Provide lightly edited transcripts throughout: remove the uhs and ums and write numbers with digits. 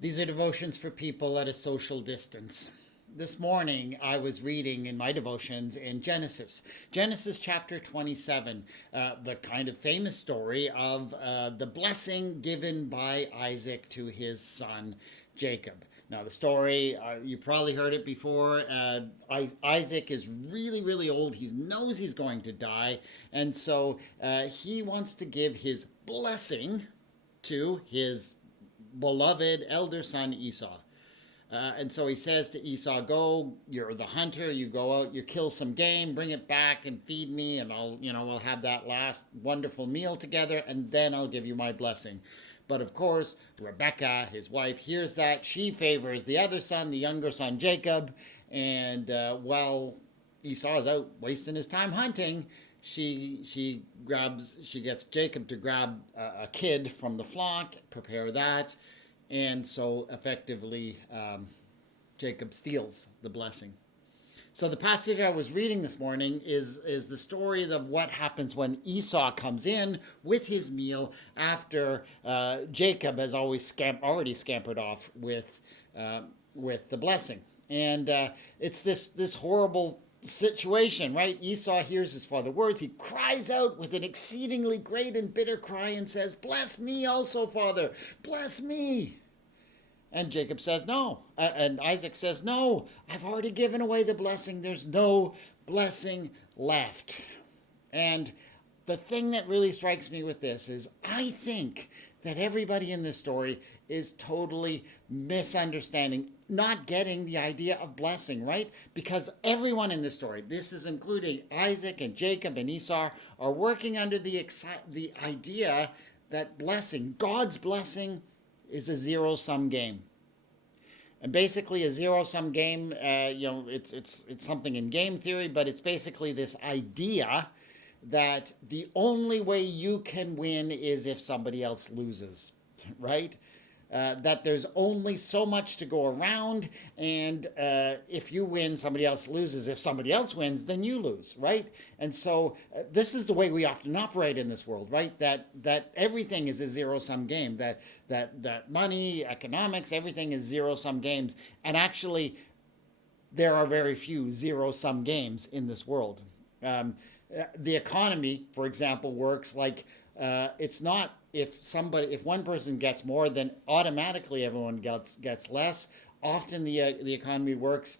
These are devotions for people at a social distance. This morning I was reading in my devotions in Genesis chapter 27, the kind of famous story of the blessing given by Isaac to his son Jacob. Now, the story, you probably heard it before. Isaac is really, really old. He knows he's going to die. And so he wants to give his blessing to his beloved elder son Esau. And so he says to Esau, go, you're the hunter, you go out, you kill some game, bring it back and feed me, and we'll have that last wonderful meal together, and then I'll give you my blessing. But of course, Rebekah, his wife, hears that. She favors the other son, the younger son, Jacob, and while Esau is out wasting his time hunting, she gets Jacob to grab a kid from the flock, prepare that, and so effectively Jacob steals the blessing. So the passage I was reading this morning is the story of what happens when Esau comes in with his meal after Jacob has already scampered off with the blessing. And it's this horrible situation, right? Esau hears his father's words. He cries out with an exceedingly great and bitter cry and says, "Bless me also, Father, bless me." And Jacob says no. And Isaac says, no, I've already given away the blessing. There's no blessing left. And the thing that really strikes me with this is I think that everybody in this story is totally misunderstanding, not getting the idea of blessing, right? Because everyone in this story, this is including Isaac and Jacob and Esau, are working under the idea that blessing, God's blessing, is a zero-sum game. And basically a zero-sum game, it's something in game theory, but it's basically this idea that the only way you can win is if somebody else loses, right? That there's only so much to go around, and if you win, somebody else loses. If somebody else wins, then you lose, right? And so this is the way we often operate in this world, right? That everything is a zero-sum game. That money, economics, everything is zero-sum games. And actually, there are very few zero-sum games in this world. The economy, for example, works like it's not if one person gets more, then automatically everyone gets less. Often the economy works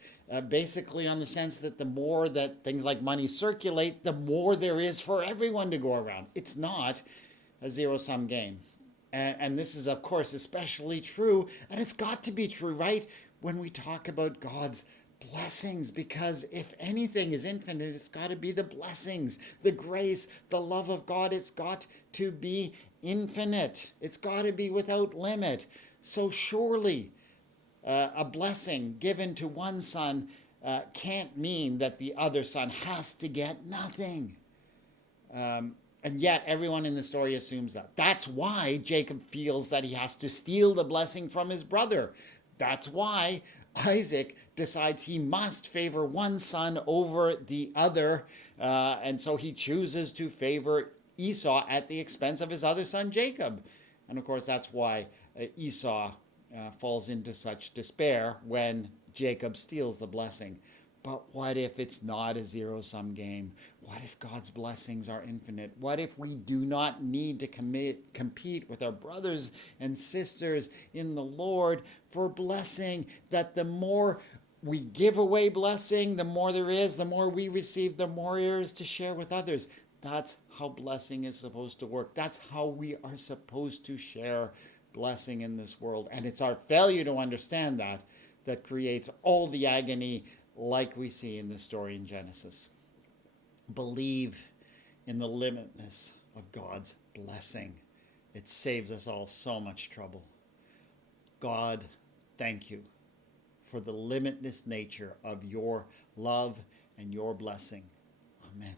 basically on the sense that the more that things like money circulate, the more there is for everyone to go around. It's not a zero-sum game. And this is, of course, especially true, and it's got to be true, right, when we talk about God's blessings, because if anything is infinite, it's got to be the blessings, the grace, the love of God. It's got to be infinite. It's got to be without limit. So surely a blessing given to one son can't mean that the other son has to get nothing. And yet everyone in the story assumes that. That's why Jacob feels that he has to steal the blessing from his brother. That's why Isaac decides he must favor one son over the other, and so he chooses to favor Esau at the expense of his other son Jacob. And of course that's why Esau falls into such despair when Jacob steals the blessing. But what if it's not a zero-sum game? What if God's blessings are infinite? What if we do not need to compete with our brothers and sisters in the Lord for blessing? That the more we give away blessing, the more there is, the more we receive, the more there is to share with others. That's how blessing is supposed to work. That's how we are supposed to share blessing in this world. And it's our failure to understand that creates all the agony like we see in this story in Genesis. Believe in the limitlessness of God's blessing. It saves us all so much trouble. God, thank you for the limitless nature of your love and your blessing. Amen.